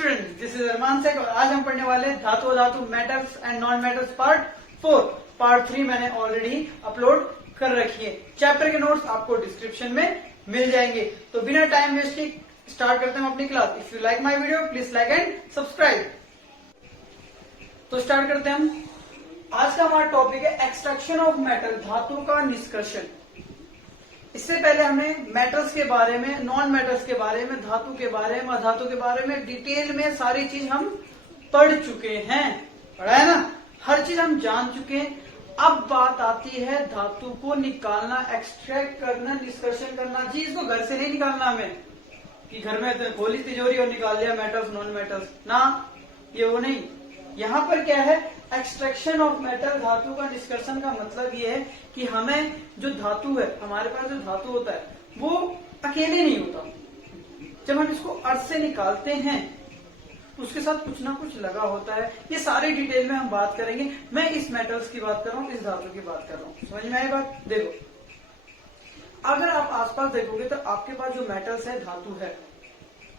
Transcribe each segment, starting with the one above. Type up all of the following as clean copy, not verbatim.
Student, this is Arman Shaikh और आज हम पढ़ने वाले हैं धातु अधातु metals and non metals part 4। Part 3 मैंने ऑलरेडी अपलोड कर रखी है। चैप्टर के नोट्स आपको डिस्क्रिप्शन में मिल जाएंगे। तो बिना टाइम वेस्ट के स्टार्ट करते हैं अपनी class. If you like my video please like and subscribe. तो स्टार्ट करते हैं हम। आज का हमारा टॉपिक है एक्सट्रैक्शन ऑफ मेटल, धातु का निष्कर्षण। इससे पहले हमें मेटल्स के बारे में, नॉन मेटल्स के बारे में, धातु के बारे में, अधातु के बारे में डिटेल में सारी चीज हम पढ़ चुके हैं। पढ़ा है ना, हर चीज हम जान चुके हैं। अब बात आती है धातु को निकालना, एक्सट्रैक्ट करना, निष्कर्षण करना। जी, इसको घर से नहीं निकालना हमें कि घर में तो खोली तिजोरी और निकाल लिया मेटल्स नॉन मेटल्स ना, ये वो नहीं। यहाँ पर क्या है, एक्सट्रैक्शन ऑफ मेटल, धातु का निष्कर्षण का मतलब ये है कि हमें जो धातु है, हमारे पास जो धातु होता है वो अकेले नहीं होता। जब हम इसको अर्थ से निकालते हैं तो उसके साथ कुछ ना कुछ लगा होता है। ये सारी डिटेल में हम बात करेंगे। मैं इस मेटल्स की बात कर रहा हूँ, इस धातु की बात कर रहा हूँ। समझ में आई बात? देखो, अगर आप आसपास देखोगे तो आपके पास जो मेटल्स है, धातु है,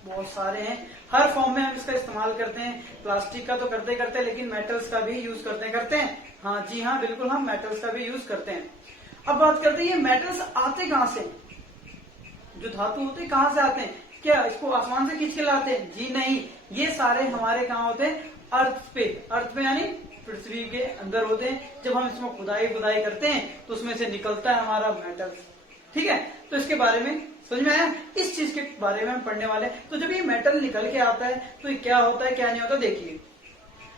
बहुत सारे हैं। हर फॉर्म में हम इसका इस्तेमाल करते हैं। प्लास्टिक का तो करते करते हैं, लेकिन मेटल्स का भी यूज करते हैं। हाँ जी हाँ, बिल्कुल, हम मेटल्स का भी यूज करते हैं। अब बात करते हैं ये मेटल्स आते कहाँ से, जो धातु होते हैं कहाँ से आते हैं? क्या इसको आसमान से खींच के लाते हैं? जी नहीं, ये सारे हमारे कहाँ होते हैं? अर्थ पे। अर्थ पे यानी पृथ्वी के अंदर होते हैं। जब हम इसमें खुदाई करते हैं तो उसमें से निकलता है हमारा मेटल्स। ठीक है, तो इसके बारे में समझ में आया? इस चीज के बारे में हम पढ़ने वाले हैं। तो जब ये मेटल निकल के आता है तो ये क्या होता है, क्या नहीं होता, देखिए।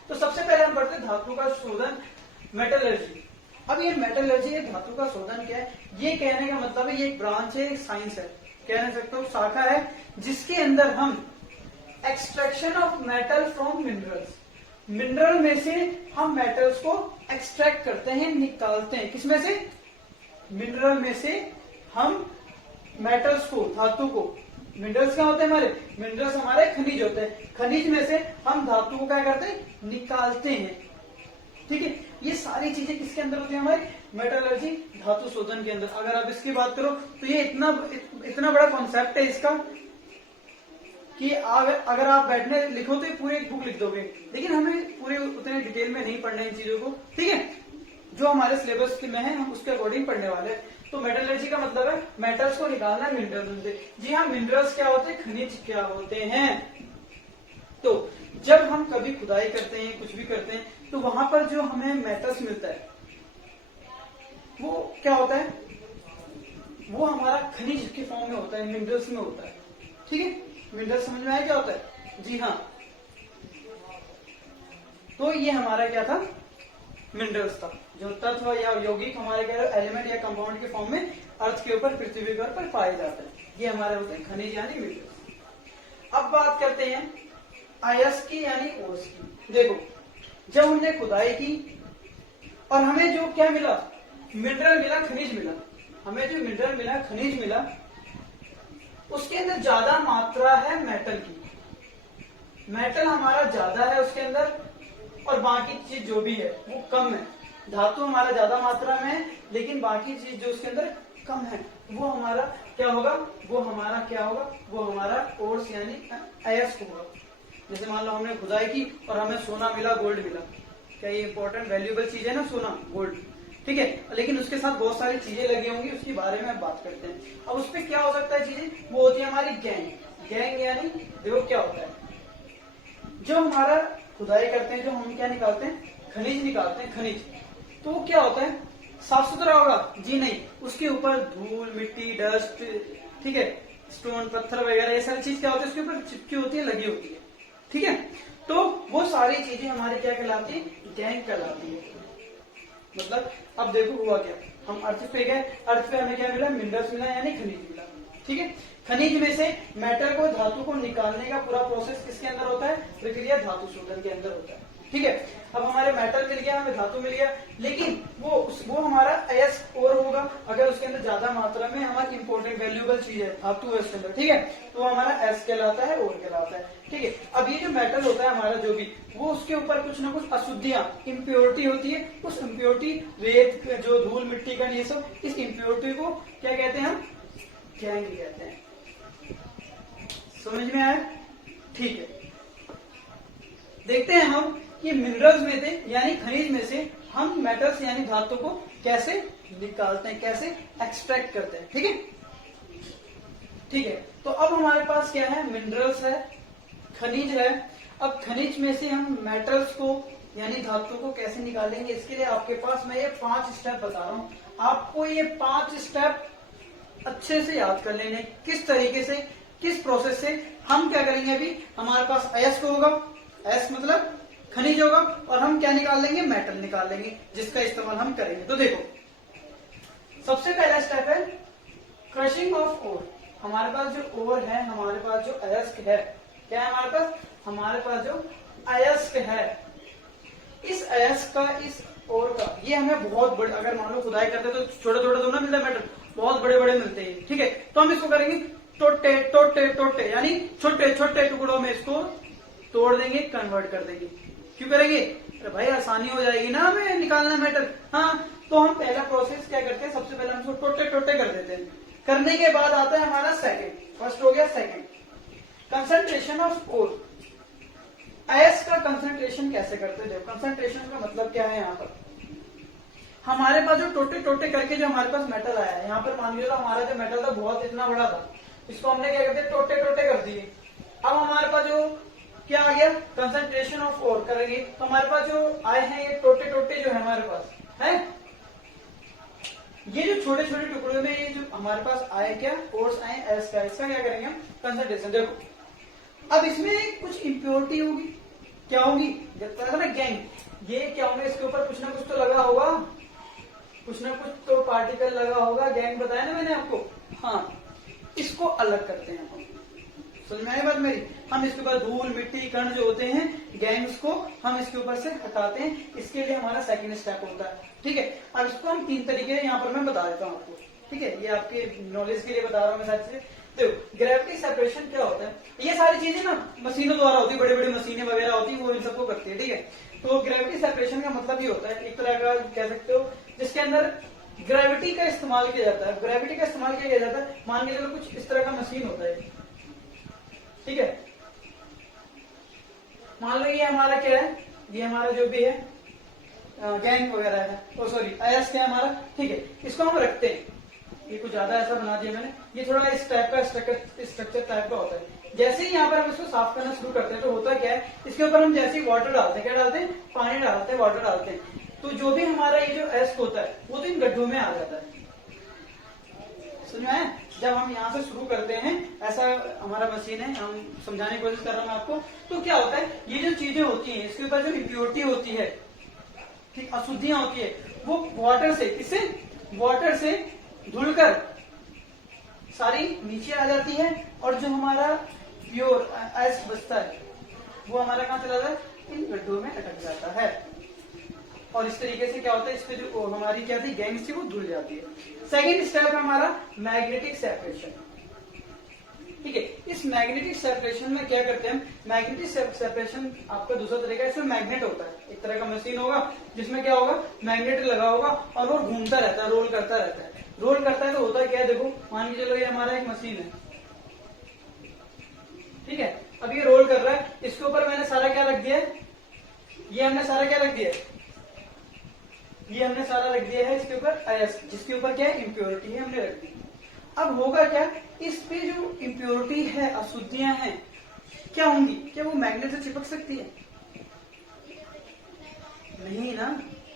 तो सबसे पहले हम पढ़ते हैं धातु का शोधन, मेटलर्जी। अब ये मेटलर्जी, ये धातु का शोधन क्या है? ये कहने का मतलब है ये एक ब्रांच है, एक साइंस है, कह नहीं सकता हूँ, शाखा है, जिसके अंदर हम extraction of metal from minerals, mineral में से हम मेटल्स को एक्सट्रैक्ट करते हैं, निकालते हैं। किसमें से? मिनरल में से हम मेटल्स को, धातु को, मिनरल्स क्या होते हैं हमारे? मिनरल्स हमारे खनिज होते हैं। खनिज में से हम धातु को क्या करते हैं? निकालते हैं। ठीक है, ये सारी चीजें किसके अंदर होती है? हमारे मेटलर्जी, धातु शोधन के अंदर। अगर आप इसकी बात करो तो ये इतना बड़ा कॉन्सेप्ट है इसका कि अगर आप बैठने लिखो तो पूरी एक बुक लिख दोगे, लेकिन हमें पूरे उतने डिटेल में नहीं पढ़ना इन चीजों को। ठीक है, जो हमारे सिलेबस में है हम उसके अकॉर्डिंग पढ़ने वाले हैं। तो मेटलर्जी का मतलब है मेटल्स को निकालना मिनरल्स से। जी हाँ, मिनरल्स क्या होते हैं? खनिज क्या होते हैं? तो जब हम कभी खुदाई करते हैं, कुछ भी करते हैं, तो वहां पर जो हमें मेटल्स मिलता है वो क्या होता है? वो हमारा खनिज के फॉर्म में होता है, मिनरल्स में होता है। ठीक है, मिनरल्स समझ में आया क्या होता है? जी हाँ, तो ये हमारा क्या था? मिनरल्स था, जो तत्व या यौगिक हमारे क्या एलिमेंट या कंपाउंड के फॉर्म में अर्थ के ऊपर, पृथ्वी के ऊपर पाए जाते हैं। ये हमारे होते हैं खनिज यानी मिनरल्स। अब बात करते हैं अयस्क की यानी ओस की। देखो, जब हमने खुदाई की और हमें जो क्या मिला? मिनरल मिला, खनिज मिला। हमें जो मिनरल मिला, खनिज मिला, उसके अंदर ज्यादा मात्रा है मेटल की। मेटल हमारा ज्यादा है उसके अंदर और बाकी चीज जो भी है वो कम है। धातु हमारा ज्यादा मात्रा में है, लेकिन बाकी चीज जो उसके अंदर कम है, वो हमारा क्या होगा? वो हमारा क्या होगा? वो हमारा ओर्स यानी अयस्क होगा। जैसे मान लो हमने खुदाई की और हमें सोना मिला, गोल्ड मिला। क्या ये इंपॉर्टेंट वैल्यूएबल चीज है ना, सोना, गोल्ड। ठीक है, लेकिन उसके साथ बहुत सारी चीजें लगी होंगी, उसके बारे में बात करते हैं। अब उसपे क्या हो सकता है चीजें? वो होती है हमारी गैंग। गैंग यानी देखो क्या होता है, जो हमारा खुदाई करते हैं, जो हम क्या निकालते हैं? खनिज निकालते हैं, खनिज। तो वो क्या होता है? साफ सुथरा होगा? जी नहीं, उसके ऊपर धूल, मिट्टी, डस्ट, ठीक है, स्टोन, पत्थर वगैरह, ये सारी चीज क्या होती है? उसके ऊपर चिपकी होती है, लगी होती है। ठीक है, तो वो सारी चीजें हमारी क्या कहलाती है? गैंग कहलाती है। मतलब अब देखो हुआ क्या, हम अर्थ पे गए, अर्थ पे हमें क्या मिला? मिनरल्स मिला यानी खनिज मिला। ठीक है, खनिज में से मेटल को, धातु को निकालने का पूरा प्रोसेस किसके अंदर होता है? प्रक्रिया धातु शोधन के अंदर होता है। ठीक है, अब हमारे मेटल मिल गया, हमें धातु मिल गया, लेकिन वो हमारा अयस्क और होगा अगर उसके अंदर ज्यादा मात्रा में हमारी इंपॉर्टेंट वैल्यूएबल चीज है, धातु है उसके अंदर। ठीक है, तो हमारा एस कहलाता है, और कहलाता है। ठीक है, अब ये जो मेटल होता है हमारा, जो भी, वो उसके ऊपर कुछ ना कुछ अशुद्धियां, इम्प्योरिटी होती है। उस इम्प्योरिटी, रेत, जो धूल मिट्टी का, ये सब, इस इम्प्योरिटी को क्या कहते हैं? हम गैंग कहते हैं। समझ में आया? ठीक है, देखते हैं हम कि मिनरल्स में से यानी खनिज में से हम मेटल्स यानी धातु को कैसे निकालते हैं, कैसे एक्सट्रैक्ट करते हैं। ठीक है, ठीक है। तो अब हमारे पास क्या है, मिनरल्स है, खनिज है। अब खनिज में से हम मेटल्स को यानी धातु को कैसे निकालेंगे, इसके लिए आपके पास मैं ये 5 स्टेप बता रहा हूं। आपको ये 5 स्टेप अच्छे से याद कर लेने, किस तरीके से, किस प्रोसेस से हम क्या करेंगे। अभी हमारे पास अयस्क होगा, अयस्क मतलब खनिज होगा, और हम क्या निकाल लेंगे, मेटल निकाल लेंगे, जिसका इस्तेमाल हम करेंगे। तो देखो, सबसे पहला स्टेप है क्रशिंग ऑफ ओर। हमारे पास जो ओर है, हमारे पास जो अयस्क है, क्या है हमारे पास, हमारे पास जो अयस्क है, इस अयस्क का, इस ओर का, ये हमें बहुत बड़े, अगर मान लो खुदाई करते हैं तो छोटे छोटे तो ना मिलता है मेटल, बहुत बड़े बड़े मिलते हैं। ठीक है, तो हम इसको करेंगे टोटे टोटे टोटे, यानी छोटे छोटे टुकड़ों में इसको तोड़ देंगे, कन्वर्ट कर देंगे। क्यों करेंगे, अरे भाई आसानी हो जाएगी ना हमें निकालना मेटल। हाँ, तो हम पहला प्रोसेस क्या करते हैं, सबसे पहले हम इसको टोटे टोटे कर देते हैं। करने के बाद आता है हमारा सेकंड, फर्स्ट हो गया सेकंड, कंसंट्रेशन ऑफ ओर। अयस्क का कंसंट्रेशन कैसे करते हैं, कंसंट्रेशन का मतलब क्या है, यहाँ पर हमारे पास जो टोटे टोटे करके जो हमारे पास मेटल आया है, यहाँ पर मान लीजिए हमारा जो मेटल था बहुत इतना बड़ा था, इसको हमने क्या करते टोटे टोटे कर दिए। अब हमारे पास जो क्या आ गया, कंसंट्रेशन ऑफ ओर करेंगे, तो हमारे पास जो आए हैं ये टोटे टोटे जो है हमारे पास है, ये जो छोटे छोटे टुकड़ों में ये जो हमारे पास आए क्या, ओर्स आए, अयस्क का, इसका क्या करेंगे हम कंसंट्रेशन। देखो अब इसमें कुछ इम्प्योरिटी होगी, क्या होगी, जब तक ना गैंग, ये क्या होंगे, इसके ऊपर कुछ ना कुछ तो लगा होगा, कुछ ना कुछ तो पार्टिकल लगा होगा, गैंग बताया ना मैंने आपको। हाँ, इसको अलग करते हैं हम, समझ में आई बात मेरी। हम इसके ऊपर धूल मिट्टी कण जो होते हैं, गैंग्स को हम इसके ऊपर से हटाते हैं, इसके लिए हमारा सेकंड स्टेप होता है। ठीक है, अब इसको हम 3 तरीके यहाँ पर मैं बता देता हूँ आपको। ठीक है, ये आपके नॉलेज के लिए बता रहा हूँ मैं सारी चीजें। देखो ग्रेविटी सेपरेशन क्या होता है, ये सारी चीजें ना मशीनों द्वारा होती है, बड़ी बड़ी मशीनें वगैरह होती है, वो इन सबको करती है। ठीक है, तो ग्रेविटी सेपरेशन का मतलब ये होता है, एक तरह का कह सकते हो जिसके अंदर ग्रेविटी का इस्तेमाल किया जाता है। ग्रेविटी का इस्तेमाल किया जाता है, मान के चलो कुछ इस तरह का मशीन होता है। ठीक है, मान लो ये हमारा क्या है, ये हमारा जो भी है गैंग वगैरह है, ओ सॉरी अयस्क क्या है हमारा। ठीक है, इसको हम रखते हैं, ये कुछ ज्यादा ऐसा बना दिया मैंने, ये थोड़ा इस टाइप का स्ट्रक्चर टाइप का होता है। जैसे ही यहाँ पर हम इसको साफ करना शुरू करते हैं तो होता क्या है, इसके ऊपर हम जैसे ही वाटर डालते हैं, क्या डालते हैं, पानी डालते हैं, वाटर डालते हैं, तो जो भी हमारा ये जो अयस्क होता है वो तो इन गड्ढों में आ जाता है। समझ में आया, जब हम यहाँ से शुरू करते हैं, ऐसा हमारा मशीन है, हम समझाने की कोशिश कर रहा हूँ आपको, तो क्या होता है, ये जो चीजें होती हैं इसके ऊपर जो इम्प्योरिटी होती है, ठीक अशुद्धियां होती है, वो वाटर से, किससे, वाटर से धुलकर सारी नीचे आ जाती है, और जो हमारा प्योर अयस्क बचता है वो हमारा कहाँ चला जाता है, इन गड्ढों में अटक जाता है। और इस तरीके से क्या होता है, इससे जो हमारी क्या थी गैंग्स थी वो धुल जाती है। सेकेंड स्टेप है हमारा मैग्नेटिक सेपरेशन। ठीक है, इस मैग्नेटिक सेपरेशन में क्या करते हैं, मैग्नेटिक सेपरेशन आपका दूसरा तरीका है, इसमें मैग्नेट होता है, एक तरह का मशीन होगा जिसमें क्या होगा, मैग्नेट लगा होगा और वो घूमता रहता है, रोल करता रहता है। रोल करता है तो होता है क्या है, देखो मान के चलो ये हमारा एक मशीन है। ठीक है, अब ये रोल कर रहा है, इसके ऊपर मैंने सारा क्या रख दिया है, ये हमने सारा क्या रख दिया है, ये हमने सारा रख दिया है इसके ऊपर अयस्क, जिसके ऊपर क्या है, इम्प्योरिटी है, हमने रख दी। अब होगा क्या, इस पे जो इम्प्योरिटी है, अशुद्धियां हैं, क्या होंगी, क्या वो मैग्नेट से चिपक सकती है, नहीं ना।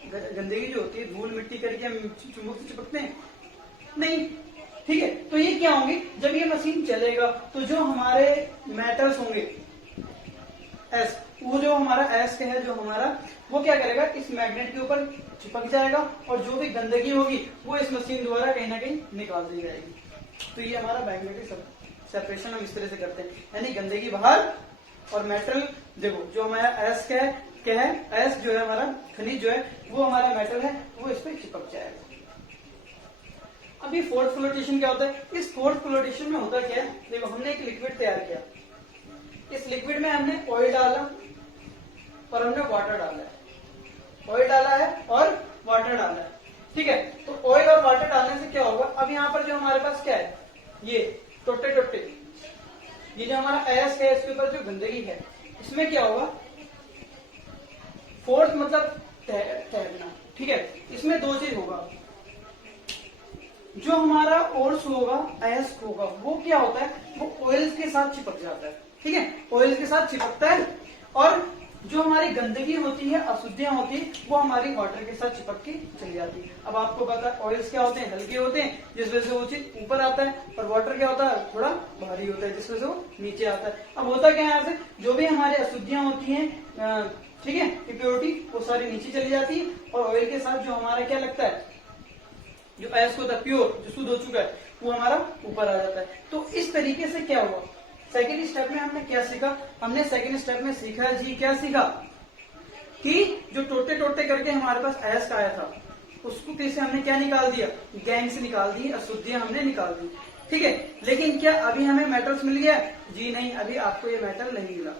गंदगी जो होती है, धूल मिट्टी करके हम चुंबक से चिपकते हैं, नहीं। ठीक है, तो ये क्या होंगे, जब ये मशीन चलेगा तो जो हमारे मेटल्स होंगे, एस, वो जो हमारा अयस्क है जो हमारा, वो क्या करेगा, इस मैग्नेट के ऊपर चिपक जाएगा, और जो भी गंदगी होगी वो इस मशीन द्वारा कहीं ना कहीं निकाल दी जाएगी। तो ये हमारा मैग्नेटिक सेपरेशन हम इस तरह से करते हैं, यानी गंदगी बाहर और मेटल, देखो जो हमारा अयस्क है, क्या है, अयस्क जो है हमारा खनिज जो है वो हमारा मेटल है, वो इस पर चिपक जाएगा। अभी फोर्थ फ्लोटेशन क्या होता है, इस फोर्थ फ्लोटेशन में होता क्या है, देखो हमने एक लिक्विड तैयार किया, इस लिक्विड में हमने ऑयल डाला और हमने वाटर डाला है, ऑयल डाला है और वाटर डाला है। ठीक है, तो ऑयल और वाटर डालने से क्या होगा, अब यहाँ पर जो हमारे पास क्या है, ये टोटे टोटे, ये जो हमारा अयस्क है इसके ऊपर जो गंदगी है, इसमें क्या होगा, फोर्थ मतलब तैरना, ठीक है। इसमें दो चीज होगा, जो हमारा ओर्स होगा, एस्क होगा, वो क्या होता है, वो ऑयल्स के साथ चिपक जाता है, ठीक है, ऑयल्स के साथ चिपकता है। और जो हमारी गंदगी होती है, अशुद्धियां होती है, वो हमारी वाटर के साथ चिपक के चली जाती है। अब आपको पता है ऑयल्स क्या होते हैं, हल्के होते हैं, जिस वजह से वो चीज ऊपर आता है, और वाटर क्या होता है, थोड़ा भारी होता है, जिस वजह से वो नीचे आता है। अब होता क्या है, यहाँ से जो भी हमारी अशुद्धियां होती हैं, ठीक है, इम्प्योरिटी, वो सारी नीचे चली जाती है, और ऑयल के साथ जो हमारा क्या लगता है, जो एस होता है प्योर, जो शुद्ध हो चुका है, वो हमारा ऊपर आ जाता है। तो इस तरीके से क्या हुआ, सेकेंड स्टेप में हमने क्या सीखा, हमने सेकेंड स्टेप में सीखा जी, क्या सीखा कि जो टोटे टोटे करके हमारे पास एस आया था, उसको कैसे हमने क्या निकाल दिया, गैंग से निकाल दी, अशुद्धियां हमने निकाल दी, ठीक है। लेकिन क्या अभी हमें मेटल्स मिल गया, जी नहीं, अभी आपको ये मेटल नहीं मिला,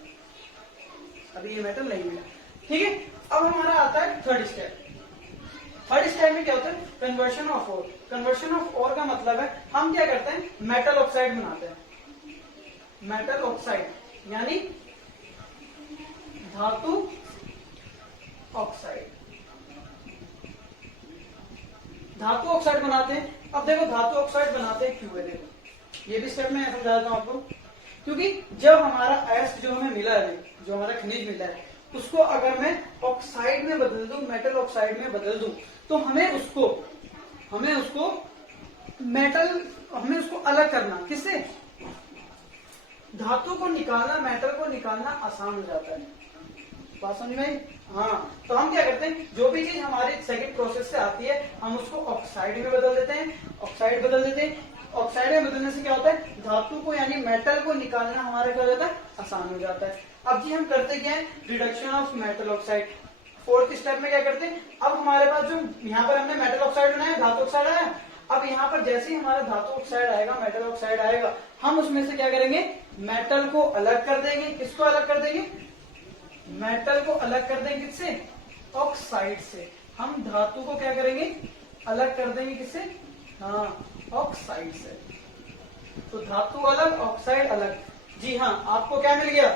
अभी ये मेटल नहीं मिला, ठीक है। अब हमारा आता है थर्ड स्टेप। थर्ड स्टेप में क्या होता है, conversion of ore. Conversion of ore का मतलब है हम क्या करते हैं, मेटल ऑक्साइड बनाते हैं, मेटल ऑक्साइड यानी धातु ऑक्साइड, धातु ऑक्साइड बनाते हैं। अब देखो धातु ऑक्साइड बनाते हैं क्यों है, देखो ये भी स्टेप में समझा देता हूं आपको। क्योंकि जब हमारा एस जो हमें मिला है, जो हमारा खनिज मिला है, उसको अगर मैं ऑक्साइड में बदल दूं, मेटल ऑक्साइड में बदल दूं, तो हमें उसको मेटल, हमें उसको अलग करना, किससे, धातु को निकालना, मेटल को निकालना आसान हो जाता है। बात समझ में? हाँ, तो हम क्या करते हैं, जो भी चीज हमारे सेकंड प्रोसेस से आती है, हम उसको ऑक्साइड में बदल देते हैं, ऑक्साइड बदल देते हैं। ऑक्साइड में बदलने से क्या होता है, धातु को यानी मेटल को निकालना हमारा क्या हो जाता है, आसान हो जाता है। अब जी हम करते क्या है, reduction of metal oxide. Fourth step में क्या करते हैं, अब हमारे पास जो यहाँ पर हमने मेटल ऑक्साइड बनाया, धातु ऑक्साइड आया, अब यहाँ पर जैसे ही हमारा धातु ऑक्साइड आएगा, मेटल ऑक्साइड आएगा, हम उसमें से क्या करेंगे, मेटल को अलग कर देंगे। किसको अलग कर देंगे, मेटल को अलग कर देंगे, किससे, ऑक्साइड से। हम धातु को क्या करेंगे, अलग कर देंगे, किससे, हाँ, ऑक्साइड से। तो धातु अलग, ऑक्साइड अलग। जी हाँ, आपको क्या मिल गया,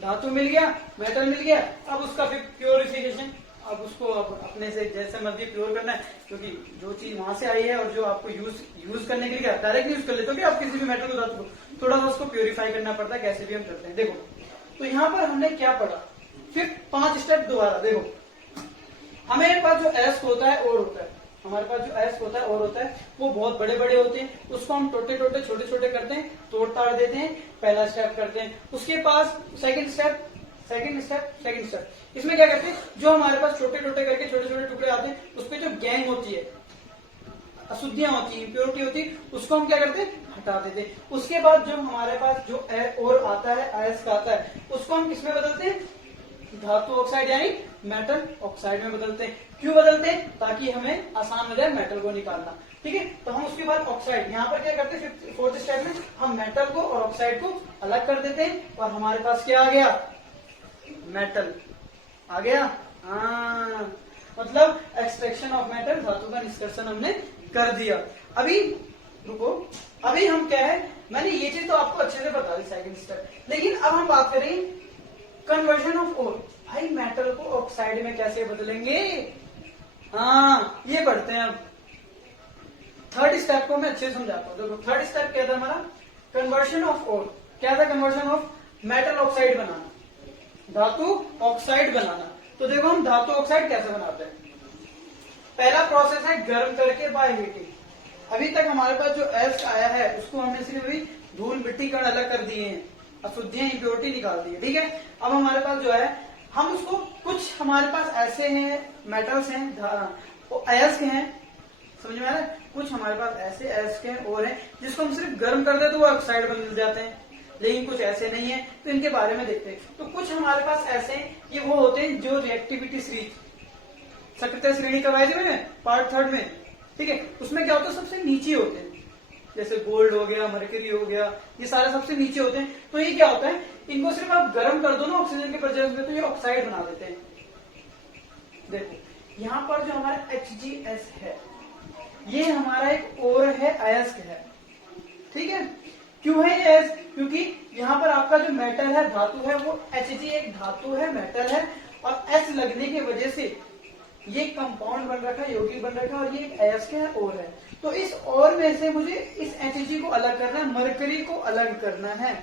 धातु मिल गया, मेटल मिल गया। अब उसका फिर प्योरिफिकेशन, अब उसको अब अपने से जैसे मर्जी प्योर करना है, क्योंकि जो चीज वहां से आई है और जो आपको यूज करने के लिए डायरेक्ट यूज कर लेते हो कि आप किसी भी मेटल को, धातु को थोड़ा सा उसको प्योरीफाई करना पड़ता है, कैसे भी हम करते हैं। देखो, तो यहाँ पर हमने क्या पढ़ा, फिर 5 स्टेप दोबारा देखो। हमारे पास जो एस होता है और होता है, हमारे पास जो एस होता है और होता है, वो बहुत बड़े बड़े होते हैं, उसको हम टोटे टोटे छोटे छोटे करते हैं, तोड़ ताड़ देते हैं, पहला स्टेप करते हैं। उसके पास सेकंड स्टेप, इसमें क्या करते हैं, जो हमारे पास छोटे टोटे करके छोटे छोटे टुकड़े आते हैं, उस पर जो गैंग होती है, अशुद्धियां होती है, इम्प्योरिटी होती है, उसको हम क्या करते हैं, हटा देते हैं। उसके बाद जो हमारे पास जो और आता है, आयस का आता है, उसको हम किसमें बदलते हैं, धातु ऑक्साइड यानी मेटल ऑक्साइड में बदलते हैं। क्यों बदलते हैं, ताकि हमें आसान हो जाए मेटल को निकालना, ठीक है। तो हम उसके बाद ऑक्साइड, यहाँ पर क्या करते हैं, फोर्थ स्टेप में हम मेटल को और ऑक्साइड को अलग कर देते हैं, और हमारे पास क्या आ गया, मेटल आ गया। हाँ, मतलब एक्सट्रैक्शन ऑफ मेटल, धातु का निष्कर्षण हमने कर दिया। अभी रुको, अभी हम क्या है, मैंने ये चीज तो आपको अच्छे से बता दी सेकंड स्टेप, लेकिन अब हम बात करें कन्वर्जन ऑफ ओर। भाई मेटल को ऑक्साइड में कैसे बदलेंगे, हाँ ये पढ़ते हैं। अब थर्ड स्टेप को मैं अच्छे से समझाता हूँ। देखो थर्ड स्टेप क्या था हमारा, कन्वर्शन ऑफ ओर। क्या था, कन्वर्शन ऑफ मेटल ऑक्साइड बनाना, धातु ऑक्साइड बनाना। तो देखो हम धातु ऑक्साइड कैसे बनाते हैं। पहला प्रोसेस है गर्म करके बाय हीटिंग। अभी तक हमारे पास जो एस आया है उसको हमने सिर्फ अभी धूल मिट्टी कण अलग कर दिए हैं, अशुद्धियां इम्प्योरिटी निकाल दी है, ठीक है। अब हमारे पास जो है, हम उसको कुछ हमारे पास ऐसे हैं मेटल्स हैं, अयस्क हैं, समझ में आ रहा है, कुछ हमारे पास ऐसे अयस्क हैं और हैं जिसको हम सिर्फ गर्म कर दे तो वो ऑक्साइड बन जाते हैं, लेकिन कुछ ऐसे नहीं है। तो इनके बारे में देखते हैं। तो कुछ हमारे पास ऐसे हैं, ये वो होते हैं जो रिएक्टिविटी सीरीज, सक्रियता श्रेणी का वायज में पार्ट थर्ड में, ठीक है, उसमें क्या होता है, सबसे नीचे होते हैं, जैसे गोल्ड हो गया, मरकरी हो गया, ये सारे सबसे नीचे होते हैं। तो ये क्या होता है, इनको सिर्फ आप गर्म कर दो ना ऑक्सीजन के प्रेजेंस में, तो ये ऑक्साइड बना देते हैं। देखो यहाँ पर जो हमारा HgS है, ये हमारा एक और है, अयस्क है, ठीक है। क्यों है ये, क्योंकि यहाँ पर आपका जो मेटल है, धातु है, वो Hg एक धातु है, मेटल है, और एस लगने की वजह से ये कंपाउंड बन रखा है, यौगिक बन रखा है, और ये एक अयस्क है और है। तो इस और में से मुझे इस Hg को अलग करना है, मरकरी को अलग करना है।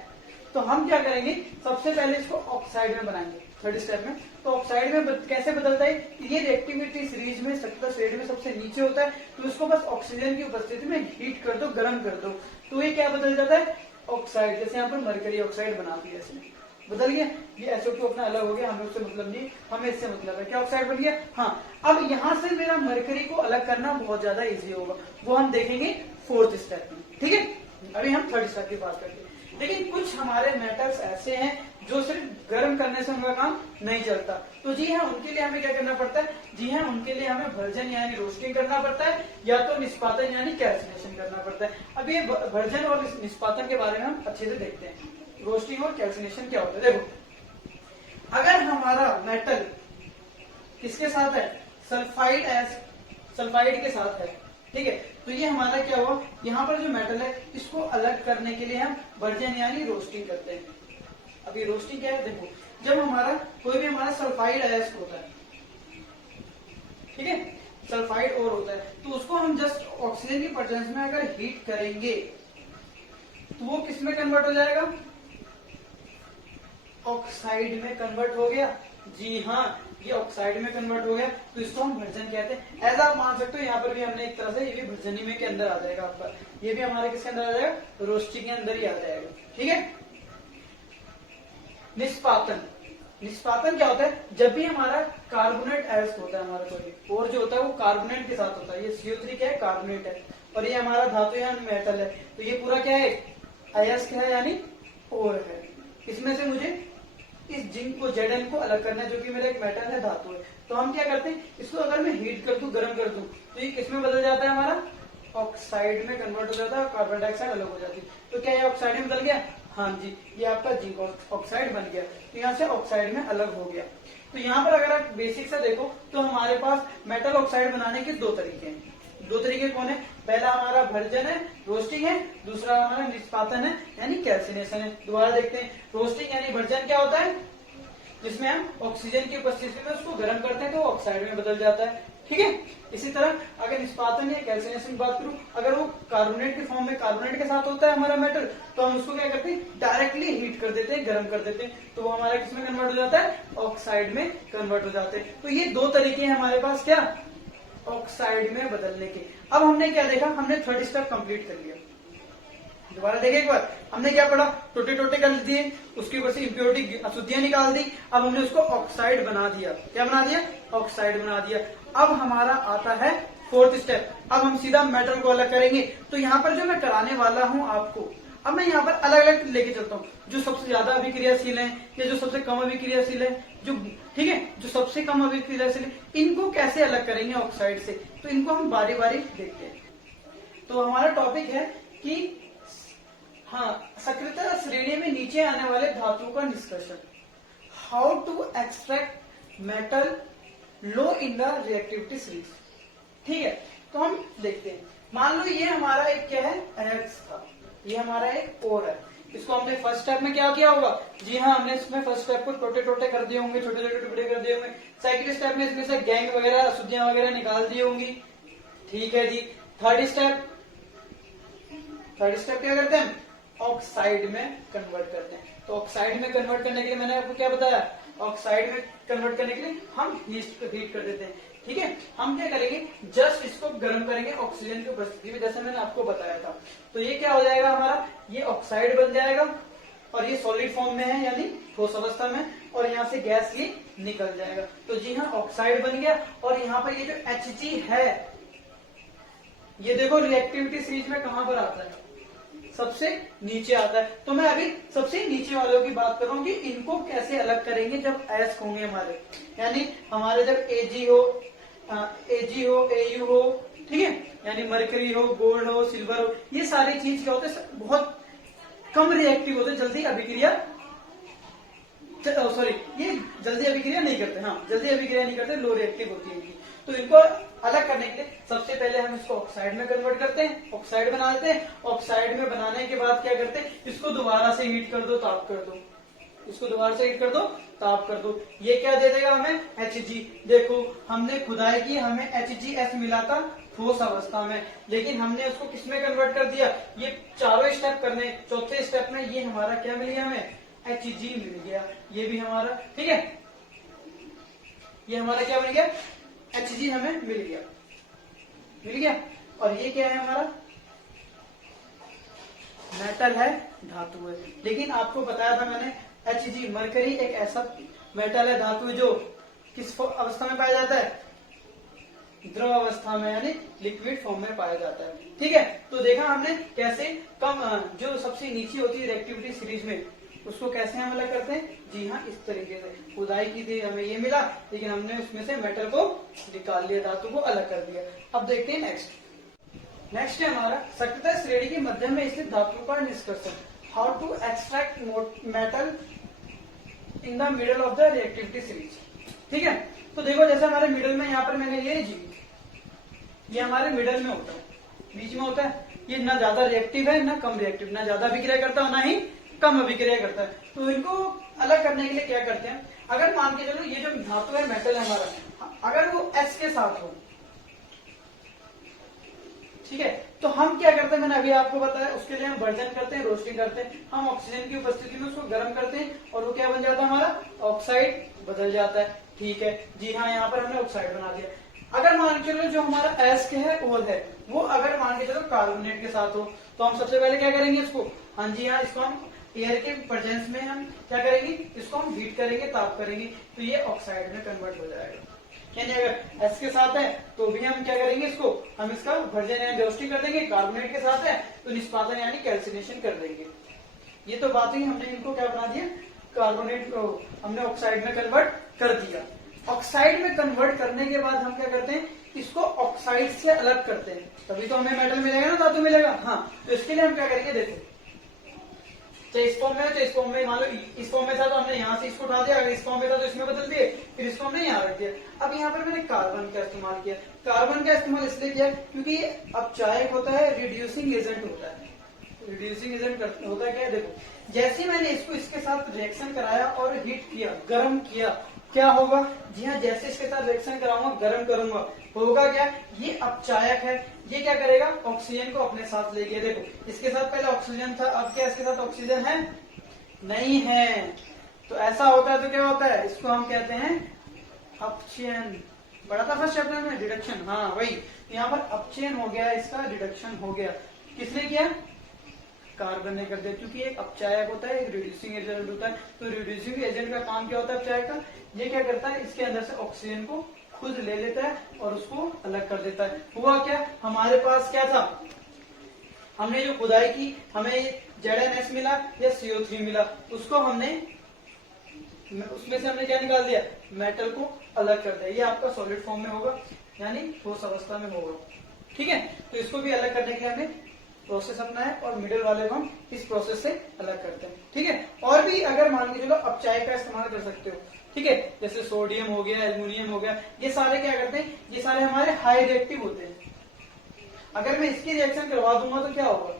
तो हम क्या करेंगे, सबसे पहले इसको ऑक्साइड में बनाएंगे थर्ड स्टेप में। तो ऑक्साइड में कैसे बदलता है, ये रिएक्टिविटी सीरीज में सक्रिय श्रेणी में सबसे नीचे होता है। तो इसको बस ऑक्सीजन की उपस्थिति में हीट कर दो, गर्म कर दो, तो ये क्या बदल जाता है, ऑक्साइड। जैसे यहाँ पर मरकरी ऑक्साइड बना दिया, इसमें बदल गया, ये SO2 अपना अलग हो गया, हमें उससे मतलब नहीं, हमें इससे मतलब है, क्या ऑक्साइड बन गया। हाँ, अब यहाँ से मेरा मरकरी को अलग करना बहुत ज्यादा इजी होगा, वो हम देखेंगे फोर्थ स्टेप में, ठीक है। अभी हम थर्ड स्टेप की बात करते हैं। लेकिन कुछ हमारे मेटल्स ऐसे हैं जो सिर्फ गर्म करने से उनका काम नहीं चलता, तो जी हाँ, उनके लिए हमें क्या करना पड़ता है, जी हाँ, उनके लिए हमें भर्जन यानी रोस्टिंग करना पड़ता है, या तो निष्पादन यानी कैल्सिनेशन करना पड़ता है। अब ये भर्जन और निष्पादन के बारे में हम अच्छे से देखते हैं, रोस्टिंग और कैल्सिनेशन क्या होता है। देखो, अगर हमारा मेटल किसके साथ है, सल्फाइड के साथ है, ठीक है, तो ये हमारा क्या हुआ, यहाँ पर जो मेटल है इसको अलग करने के लिए हम भर्जन यानी रोस्टिंग करते हैं। अभी रोस्टिंग क्या है, देखो, जब हमारा कोई भी हमारा सल्फाइड अयस्क होता है, ठीक है, सल्फाइड और होता है, तो उसको हम जस्ट ऑक्सीजन की प्रेजेंस में अगर हीट करेंगे तो वो किस में कन्वर्ट हो जाएगा, ऑक्साइड में कन्वर्ट हो गया। जी हाँ, ये ऑक्साइड में कन्वर्ट हो गया, तो इसको हम भर्जन कहते हैं। ऐसा आप मान सकते हो, यहाँ पर भी हमने एक तरह से ये भी भर्जनी में के अंदर आ जाएगा आपका, ये भी हमारे किसके अंदर आ जाएगा, रोस्टिंग के अंदर ही आ जाएगा, ठीक है। निष्पादन क्या होता है, जब भी हमारा कार्बोनेट अयस्क होता है, हमारा कोई और जो होता है वो कार्बोनेट के साथ होता है, ये CO3 क्या है, कार्बोनेट है, और ये हमारा धातु या मेटल है, तो ये पूरा क्या है, अयस्क है यानी और है। इसमें से मुझे इस जिंक को Zn को अलग करना है, जो कि मेरा एक मेटल है, धातु है। तो हम क्या करते हैं, इसको अगर मैं हीट कर दूं, गर्म कर दूं, तो ये किसमें बदल जाता है, हमारा ऑक्साइड में कन्वर्ट हो जाता है, कार्बन डाइऑक्साइड अलग हो जाती है। तो क्या ये ऑक्साइड में बदल गया, हाँ जी, ये आपका जिंक ऑक्साइड बन गया, तो यहाँ से ऑक्साइड में अलग हो गया। तो यहाँ पर अगर आप बेसिक से देखो तो हमारे पास मेटल ऑक्साइड बनाने के दो तरीके हैं। दो तरीके कौन है, पहला हमारा भर्जन है, रोस्टिंग है, दूसरा हमारा निष्पादन है यानी कैल्सिनेशन है। दोबारा देखते हैं, रोस्टिंग यानी भर्जन क्या होता है, जिसमें हम ऑक्सीजन की उपस्थिति में उसको गर्म करते हैं तो ऑक्साइड में बदल जाता है, ठीक है। इसी तरह अगर निष्पादन या कैल्सिनेशन की बात करूं, अगर वो कार्बोनेट के फॉर्म में कार्बोनेट के साथ होता है हमारा मेटल, तो हम उसको क्या करते हैं, डायरेक्टली हीट कर देते हैं, गर्म कर देते हैं, तो वो हमारा किसमें कन्वर्ट हो जाता है, ऑक्साइड में कन्वर्ट हो जाते हैं। तो ये दो तरीके हैं हमारे पास क्या, ऑक्साइड में बदलने के। अब हमने क्या देखा, हमने थर्ड स्टेप कंप्लीट कर लिया। दोबारा देखें एक बार, हमने क्या पढ़ा, टोटे टोटे कर दिए, उसके ऊपर से इंप्योरिटी अशुद्धियां निकाल दी, अब हमने उसको ऑक्साइड बना दिया। क्या बना दिया, ऑक्साइड बना दिया। अब हमारा आता है फोर्थ स्टेप, अब हम सीधा मेटल को अलग करेंगे। तो यहाँ पर जो मैं कराने वाला हूँ आपको, अब मैं यहाँ पर अलग अलग लेके चलता हूँ, जो सबसे ज्यादा अभिक्रियाशील है या जो सबसे कम अभिक्रियाशील है, जो ठीक है, जो सबसे कम अभिक्रियाशील है, इनको कैसे अलग करेंगे ऑक्साइड से, तो इनको हम बारी बारी देखते हैं। तो हमारा टॉपिक है कि हाँ, सक्रियता श्रेणी में नीचे आने वाले धातुओं का निष्कर्षण, how to extract metal low in the reactivity series, ठीक है। तो हम देखते हैं, मान लो ये हमारा एक क्या है, अयस्क था, ये हमारा एक और है, इसको हमने फर्स्ट स्टेप में क्या किया होगा, जी हाँ, हमने इसमें फर्स्ट स्टेप को टोटे टोटे कर दिए होंगे, छोटे छोटे टुकड़े कर दिए होंगे। सेकंड स्टेप में इसमें से गैंग वगैरह अशुद्धियां वगैरह निकाल दी होंगी, ठीक है जी। थर्ड स्टेप क्या करते हैं, ऑक्साइड में कन्वर्ट करते हैं। तो ऑक्साइड में कन्वर्ट करने के लिए मैंने आपको क्या बताया, ऑक्साइड में कन्वर्ट करने के लिए हम हीट कर देते हैं, ठीक है। हम क्या करेंगे, जस्ट इसको गर्म करेंगे ऑक्सीजन की उपस्थिति में, जैसे मैंने आपको बताया था। तो ये क्या हो जाएगा हमारा, ये ऑक्साइड बन जाएगा, और ये सॉलिड फॉर्म में है यानी ठोस अवस्था में, और यहाँ से गैस ये निकल जाएगा। तो जी हाँ, ऑक्साइड बन गया। और यहाँ पर ये जो Hg है, ये देखो रिएक्टिविटी सीरीज में कहां पर आता है, सबसे नीचे आता है। तो मैं अभी सबसे नीचे वालों की बात कर रहा हूँ कि इनको कैसे अलग करेंगे जब अयस्क होंगे हमारे, यानी हमारे जब Ag हो, Au हो, ठीक है, यानी मरकरी हो, गोल्ड हो, सिल्वर हो, ये सारी चीज क्या होते हैं, बहुत कम रिएक्टिव होते, जल्दी अभिक्रिया, सॉरी, ये जल्दी अभिक्रिया नहीं करते, हाँ, जल्दी अभिक्रिया नहीं करते, लो रिएक्टिव होती है। तो इनको अलग करने के लिए सबसे पहले हम इसको ऑक्साइड में कन्वर्ट करते हैं, ऑक्साइड बना देते हैं। ऑक्साइड में बनाने के बाद क्या करते हैं, इसको दोबारा से हीट कर दो, ताप कर दो, इसको दोबारा से हीट कर दो, ताप कर दो, ये क्या दे देगा हमें Hg। देखो हमने खुदाई की, हमें HgS मिला था ठोस अवस्था में, लेकिन हमने उसको किसमें कन्वर्ट कर दिया, ये चारों स्टेप करने, चौथे स्टेप में ये हमारा क्या मिल गया, हमें Hg मिल गया, ये भी हमारा, ठीक है, ये हमारा क्या मिल गया, Hg हमें मिल गया। और ये क्या है हमारा, मेटल है, धातु है। लेकिन आपको बताया था मैंने Hg मरकरी एक ऐसा मेटल है, धातु है, जो किस अवस्था में पाया जाता है, द्रव अवस्था में, यानी लिक्विड फॉर्म में पाया जाता है। ठीक है, तो देखा हमने कैसे कम जो सबसे नीचे होती है रिएक्टिविटी सीरीज में, उसको कैसे हम अलग करते हैं। जी हाँ, इस तरीके से खुदाई की थी, हमें ये मिला, लेकिन हमने उसमें से मेटल को निकाल लिया, धातु को अलग कर दिया। अब देखते हैं नेक्स्ट है हमारा सक्रियता श्रेणी के मध्य में स्थित धातु का निष्कर्षण, how to extract metal in the middle of the reactivity series. ठीक है, तो देखो जैसे हमारे मिडल में यहाँ पर मैंने ये हमारे मिडल में होता है, बीच में होता है, ये ना ज्यादा रिएक्टिव है ना कम रिएक्टिव, ना ज्यादा अभिक्रिया करता है ना ही कम अभिक्रिया करता है। तो इनको अलग करने के लिए क्या करते हैं, अगर मान के चलो ये जो धातु है मेटल है हमारा, अगर वो S के साथ हो, ठीक है, तो हम क्या करते हैं, मैंने अभी आपको बताया, उसके लिए हम बर्जन करते हैं, रोस्टिंग करते हैं, हम ऑक्सीजन की उपस्थिति में उसको गर्म करते हैं और वो क्या बन जाता है हमारा, ऑक्साइड बदल जाता है। ठीक है, जी हाँ, यहाँ पर हमने ऑक्साइड बना दिया। अगर मान के चलो जो हमारा एस के है ओर है, वो अगर मान के चलो कार्बोनेट के साथ हो, तो हम सबसे पहले क्या करेंगे इसको, हाँ जी हाँ, इसको हम एयर के प्रेजेंस में हम क्या करेंगे, इसको हम हीट करेंगे, ताप करेंगे, तो ये ऑक्साइड में कन्वर्ट हो जाएगा। यानी अगर एस के साथ है तो भी हम क्या करेंगे, इसको हम इसका वर्जन यानी रोस्टिंग कर देंगे, कार्बोनेट के साथ है तो निष्पादन यानी कैल्सिनेशन कर देंगे। ये तो बात ही, हमने इनको क्या बना दिया, कार्बोनेट को हमने ऑक्साइड में कन्वर्ट कर दिया। ऑक्साइड में कन्वर्ट करने के बाद हम क्या करते हैं, इसको ऑक्साइड से अलग करते हैं, तभी तो हमें मेटल मिलेगा ना, धातु मिलेगा। हाँ, तो इसके लिए हम क्या करेंगे, देखो चाहे इस फॉर्म में हो, चाहे इस फॉर्म में, मान लो इस फॉर्म में था तो हमने यहाँ से इसको उठा दिया, अगर इस फॉर्म में था तो इसमें बदल दिए, फिर इसको हमने यहाँ रख दिया। अब यहाँ पर मैंने कार्बन का इस्तेमाल किया। कार्बन का इस्तेमाल इसलिए किया क्योंकि ये अपचायक होता है, रिड्यूसिंग एजेंट होता है। रिड्यूसिंग एजेंट होता है क्या, देखो जैसे मैंने इसको इसके साथ रिएक्शन कराया और हीट किया, गर्म किया, क्या होगा, जी हाँ, जैसे इसके साथ रिएक्शन कराऊंगा, गर्म करूंगा, होगा क्या, ये अपचायक है, ये क्या करेगा, ऑक्सीजन को अपने साथ ले गया। देखो इसके साथ पहले ऑक्सीजन था, अब क्या इसके साथ ऑक्सीजन है, नहीं है। तो ऐसा होता है तो क्या होता है, इसको हम कहते हैं अपचयन। बड़ा था फर्स्ट चैप्टर में, रिडक्शन, हाँ वही, यहाँ पर अपचयन हो गया, इसका रिडक्शन हो गया। किसने किया, कार्बन ने कर दिया, क्योंकि एक अपचायक होता है, एक रिड्यूसिंग एजेंट होता है। तो रिड्यूसिंग एजेंट का काम क्या होता है अपचायक का, ये क्या करता है, इसके अंदर से ऑक्सीजन को खुद ले लेता है और उसको अलग कर देता है। हुआ क्या, हमारे पास क्या था, हमने जो खुदाई की, हमें ZnS मिला या CO3 मिला, उसको हमने उसमें से हमने क्या निकाल दिया, मेटल को अलग कर दिया। ये आपका सॉलिड फॉर्म में होगा, यानी ठोस अवस्था में होगा। ठीक है, तो इसको भी अलग करने के लिए हमने प्रोसेस अपना है और मिडिल वाले को हम इस प्रोसेस से अलग करते हैं। ठीक है, और भी अगर मान के चलो अपचायक का इस्तेमाल कर सकते हो। ठीक है, जैसे सोडियम हो गया, एल्युमिनियम हो गया, ये सारे क्या करते हैं, ये सारे हमारे हाई रिएक्टिव होते हैं। अगर मैं इसकी रिएक्शन करवा दूंगा तो क्या होगा,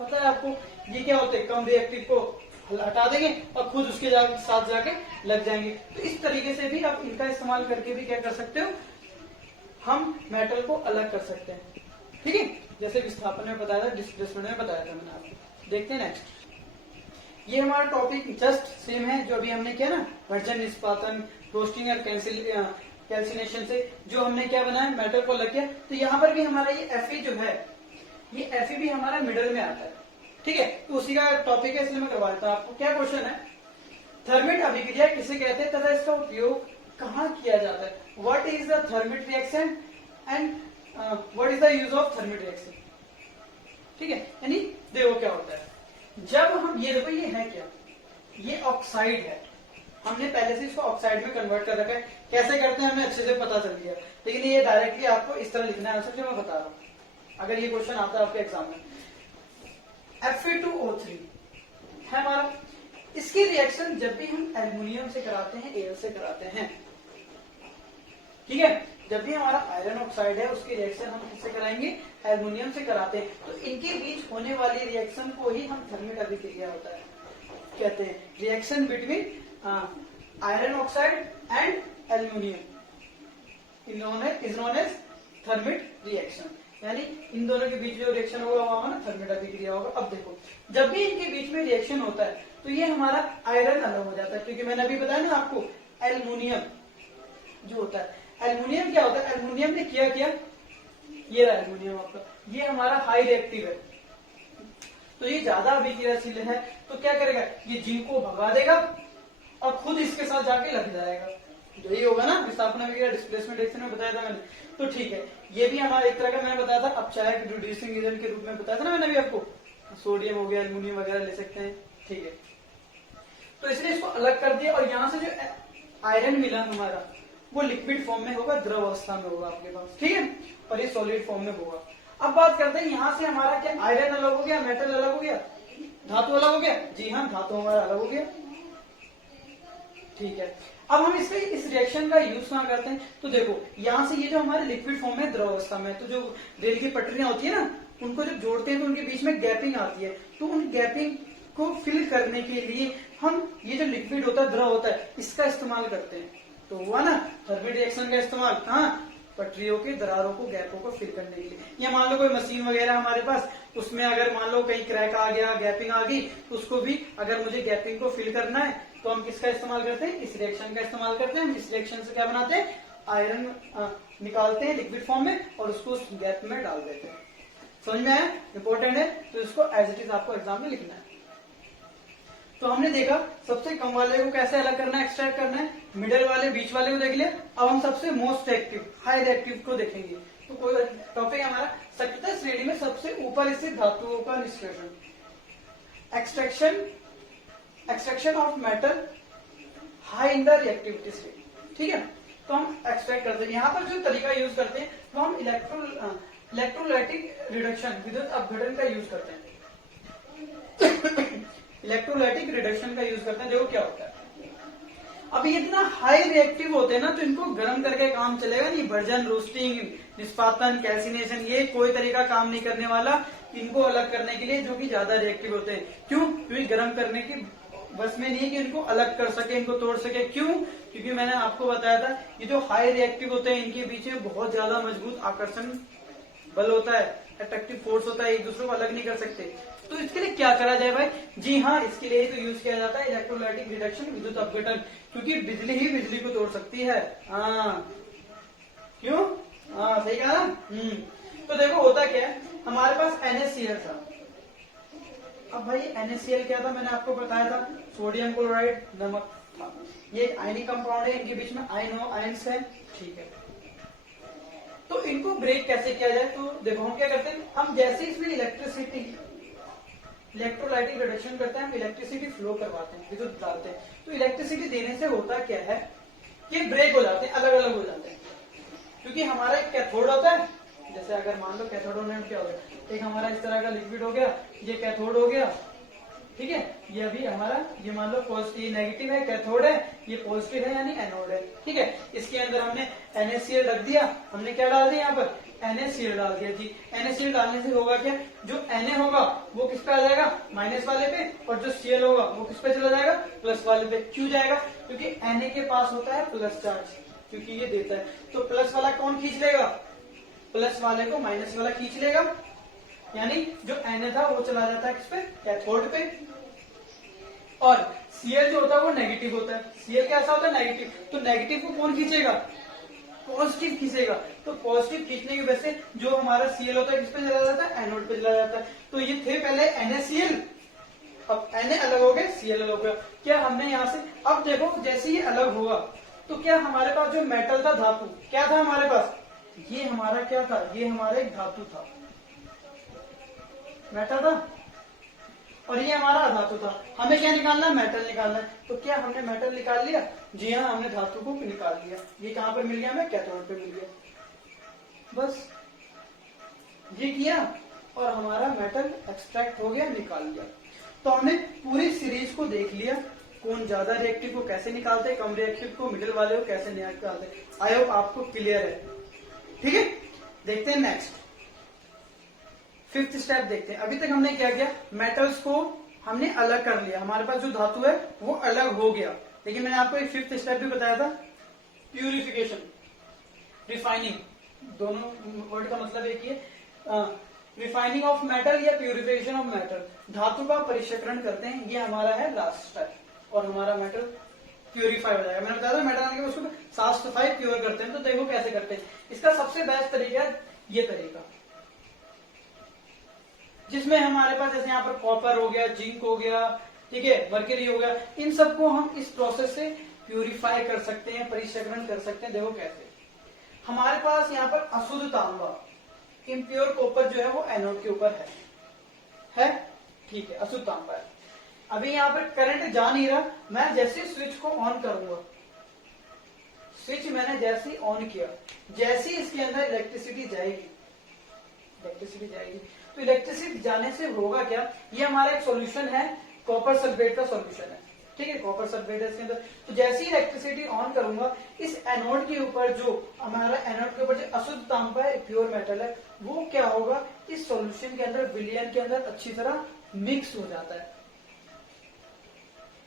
पता है आपको, ये क्या होते हैं, कम रिएक्टिव को हटा देंगे और खुद उसके साथ जाके लग जाएंगे। तो इस तरीके से भी आप इनका इस्तेमाल करके भी क्या कर सकते हो, हम मेटल को अलग कर सकते हैं। ठीक है, जैसे विस्थापन में बताया था, डिस्प्लेसमेंट में बताया था मैंने आपको। देखते हैं नेक्स्ट, ये हमारा टॉपिक जस्ट सेम है जो अभी हमने किया ना, वर्जन, निष्पादन, रोस्टिंग और कैल्सिनेशन से जो हमने क्या बनाया, मेटल को अलग किया। तो यहाँ पर भी हमारा ये Fe जो है, ये Fe भी हमारा मिडल में आता है। ठीक है, तो उसी का टॉपिक है, इसलिए मैं करवा देता हूँ आपको। क्या क्वेश्चन है, थर्मिट अभिक्रिया किसे कहते हैं तथा इसका उपयोग कहाँ किया जाता है। What is the thermite reaction and what is the use of thermite reaction. ठीक है, यानी देखो क्या होता है, जब हम ये देखो, ये है क्या, ये ऑक्साइड है, हमने पहले से इसको ऑक्साइड में कन्वर्ट कर रखा है। कैसे करते हैं हमें अच्छे से पता चल गया, लेकिन ये डायरेक्टली आपको इस तरह लिखना है आंसर जो मैं बता रहा हूँ, अगर ये क्वेश्चन आता है आपके एग्जाम में। Fe2O3 है हमारा, इसकी रिएक्शन जब भी हम एल्युमिनियम से कराते हैं, एयर से कराते हैं। ठीक है, जब भी हमारा आयरन ऑक्साइड है, उसकी रिएक्शन हम किससे कराएंगे, एल्युमिनियम से कराते हैं। तो इनके बीच होने वाली रिएक्शन को ही हम थर्मिट अभिक्रिया होता है। कहते हैं reaction between iron oxide and aluminium is known as thermite reaction. यानी इन दोनों के बीच जो रिएक्शन होगा वहां ना थर्मिट अभिक्रिया होगा। अब देखो जब भी इनके बीच में रिएक्शन होता है तो ये हमारा आयरन अलग हो जाता है, क्योंकि मैंने अभी बताया ना आपको एल्युमिनियम जो होता है, एल्युमिनियम क्या होता है, एल्युमिनियम ने किया ये रहा एल्युमिनियम आपका, ये हमारा हाई रिएक्टिव है, तो ये ज्यादा अभिक्रियाशील है, तो क्या करेगा ये जिंक को भगा देगा और खुद इसके साथ जाके लग जाएगा। यही होगा ना विस्थापन अभिक्रिया डिस्प्लेसमेंट रिएक्शन में बताया था मैंने। तो ठीक है, ये भी हमारा एक तरह का मैंने बताया था अपचायक रिड्यूसिंग एजेंट के रूप में बताया था ना मैंने अभी आपको, सोडियम हो गया, एल्युमिनियम वगैरह ले सकते हैं। ठीक है, तो इसलिए इसको अलग कर दिया और यहाँ से जो आयरन मिला हमारा वो लिक्विड फॉर्म में होगा, द्रव अवस्था में होगा आपके पास, ठीक है, और ये सॉलिड फॉर्म में होगा। अब बात करते हैं यहाँ से हमारा क्या आयरन अलग हो गया, मेटल अलग हो गया, धातु अलग हो गया। जी हाँ, धातु हमारा अलग हो गया। ठीक है, अब हम इस रिएक्शन का यूज कहाँ करते हैं, तो देखो यहाँ से ये जो हमारे लिक्विड फॉर्म है द्रव अवस्था में, तो जो रेल की पटरियां होती है ना उनको जब जोड़ते हैं तो उनके बीच में गैपिंग आती है, तो उन गैपिंग को फिल करने के लिए हम ये जो लिक्विड होता है, द्रव होता है, इसका इस्तेमाल करते हैं। तो हुआ ना थर्मिट रिएक्शन का इस्तेमाल कहाँ, पटरियों के दरारों को, गैपों को फिल करने के लिए। या मान लो कोई मशीन वगैरह हमारे पास, उसमें अगर मान लो कहीं क्रैक आ गया, गैपिंग आ गई, तो उसको भी अगर मुझे गैपिंग को फिल करना है तो हम किसका इस्तेमाल करते हैं, इस रिएक्शन का इस्तेमाल करते हैं। हम इस रिएक्शन से क्या बनाते हैं, आयरन निकालते हैं लिक्विड फॉर्म में और उसको उस गैप में डाल देते हैं। समझ में आया, इंपॉर्टेंट है, तो इसको एज इट इज आपको एग्जाम में लिखना है। तो हमने देखा सबसे कम वाले को कैसे अलग करना है, एक्सट्रैक्ट करना है, मिडिल वाले, बीच वाले को देख लिया। अब हम सबसे मोस्ट एक्टिव हाई रिएक्टिव को देखेंगे। तो कोई टॉपिक हमारा सतत श्रेणी में सबसे ऊपर स्थित धातुओं का निष्कर्षण, extraction of metal high in the reactivity state. ठीक है, तो हम एक्सट्रैक्ट करते हैं। यहाँ पर जो तरीका यूज करते हैं वो हम इलेक्ट्रोलाइटिक रिडक्शन, विद्युत अपघटन का यूज करते हैं। इलेक्ट्रोलाइटिक रिडक्शन का यूज करते हैं। देखो क्या होता है, अब ये इतना हाई रिएक्टिव होते हैं ना, तो इनको गर्म करके काम चलेगा नहीं। बर्जन, रोस्टिंग, निष्पादन, कैल्सिनेशन, ये कोई तरीका काम नहीं करने वाला इनको अलग करने के लिए, जो कि ज्यादा रिएक्टिव होते हैं। क्यों, क्योंकि गर्म करने की बस में नहीं है कि इनको अलग कर सके, इनको तोड़ सके। क्यों, क्योंकि मैंने आपको बताया था ये जो हाई रिएक्टिव होते हैं इनके पीछे बहुत ज्यादा मजबूत आकर्षण बल होता है, अट्रैक्टिव फोर्स होता है, एक दूसरे को अलग नहीं कर सकते। तो इसके लिए क्या करा जाए भाई, जी हाँ, इसके लिए तो यूज किया जाता है इलेक्ट्रोलाइटिक रिडक्शन, विद्युत अपघटन, क्योंकि बिजली ही बिजली को तोड़ सकती है। क्यों, सही कहा ना। तो देखो होता क्या है, हमारे पास NaCl था। अब भाई NaCl क्या था, मैंने आपको बताया था, सोडियम क्लोराइड, नमक था। ये आयनिक कंपाउंड है, इनके बीच में आयन्स है। ठीक है, तो इनको ब्रेक कैसे किया जाए, तो देखो हम क्या करते हैं, हम जैसे इसमें इलेक्ट्रोलाइटिक रिडक्शन करते हैं, हम इलेक्ट्रिसिटी फ्लो करवाते हैं, विद्युत डालते हैं। तो इलेक्ट्रिसिटी देने से होता क्या है, ये ब्रेक हो जाते हैं, अलग अलग हो जाते हैं। क्योंकि हमारा एक कैथोड होता है, जैसे अगर मान लो कैथोड में क्या हो गया, एक हमारा इस तरह का लिक्विड हो गया, ये कैथोड हो गया। ठीक है, ये अभी हमारा, ये मान लो पॉजिटिव नेगेटिव है, कैथोड है, ये पॉजिटिव है यानी एनोड है। ठीक है, इसके अंदर हमने NaCl रख दिया, हमने क्या डाल दिया यहाँ पर, NaCl डाल दिया जी। NaCl डालने से होगा क्या, जो Na होगा वो किस पे आ जाएगा, माइनस वाले पे, और जो Cl होगा वो किस पे चला जाएगा, प्लस वाले पे। क्यों जाएगा, क्योंकि Na के पास होता है प्लस चार्ज, क्योंकि ये देता है। तो प्लस वाला कौन खींच लेगा, प्लस वाले को माइनस वाला खींच लेगा, यानी जो Na था वो चला जाता है किस पे, कैथोड पे। और Cl जो होता है वो नेगेटिव होता है। Cl कैसा होता है, नेगेटिव। तो नेगेटिव को कौन खींचेगा, पॉजिटिव खींचेगा। तो पॉजिटिव खींचने की वजह से जो हमारा Cl होता है किस पे चला जाता है, एनोड पे चला जाता है। तो ये थे पहले NaCl, अब Na अलग हो गए, Cl अलग हो गया। क्या हमने यहाँ से, अब देखो जैसे ये अलग होगा तो क्या हमारे पास जो मेटल था, धातु क्या था हमारे पास, ये हमारा क्या था, ये हमारा एक धातु था, मेटल था, और ये हमारा धातु था। हमें क्या निकालना है, मेटल निकालना है। तो क्या हमने मेटल निकाल लिया, जी हाँ, हमने धातु को निकाल लिया। ये कहां पर मिल गया, हमें कैथोड पे मिल गया। बस ये किया और हमारा मेटल एक्सट्रैक्ट हो गया, निकाल लिया। तो हमने पूरी सीरीज को देख लिया, कौन ज्यादा रिएक्टिव को कैसे निकालते, कम रिएक्टिव को, मिडिल वाले को कैसे निकालते। आई होप आपको क्लियर है। ठीक है, देखते हैं नेक्स्ट 5th स्टेप देखते हैं। अभी तक हमने क्या किया, मेटल्स को हमने अलग कर लिया, हमारे पास जो धातु है वो अलग हो गया। लेकिन मैंने आपको एक 5th स्टेप भी बताया था, प्यूरिफिकेशन, रिफाइनिंग, दोनों वर्ड का मतलब एक ही है। रिफाइनिंग ऑफ मेटल या प्यूरिफिकेशन ऑफ मेटल, धातु का परिष्करण करते हैं, ये हमारा है लास्ट स्टेप और हमारा मेटल प्यूरिफाई हो जाएगा। मैंने बताया था मेटल आने के उसको साफ सफाई प्योर करते हैं। तो देखो कैसे करते हैं, इसका सबसे बेस्ट तरीका है ये तरीका, जिसमें हमारे पास जैसे यहाँ पर कॉपर हो गया, जिंक हो गया, ठीक है, मर्क्यूरी हो गया, इन सबको हम इस प्रोसेस से प्यूरिफाई कर सकते हैं, परिष्करण कर सकते हैं। देखो कैसे, हमारे पास यहाँ पर अशुद्ध तांबा, इम्प्योर कॉपर जो है वो एनोड के ऊपर है, ठीक है, अशुद्ध तांबा है। अभी यहाँ पर करंट जा नहीं रहा, मैं जैसे स्विच को ऑन करूंगा, स्विच मैंने जैसे ऑन किया, जैसे इसके अंदर इलेक्ट्रिसिटी जाएगी, तो इलेक्ट्रिसिटी जाने से होगा क्या, ये हमारा एक सॉल्यूशन है, कॉपर सल्फेट का सॉल्यूशन है, ठीक है, कॉपर सल्फेट है इसके अंदर। तो जैसे ही इलेक्ट्रिसिटी ऑन करूंगा, इस एनोड के ऊपर जो हमारा एनोड के ऊपर जो अशुद्ध तांबा है, प्योर मेटल है, वो क्या होगा, इस सॉल्यूशन के अंदर, विलयन के अंदर अच्छी तरह मिक्स हो जाता है।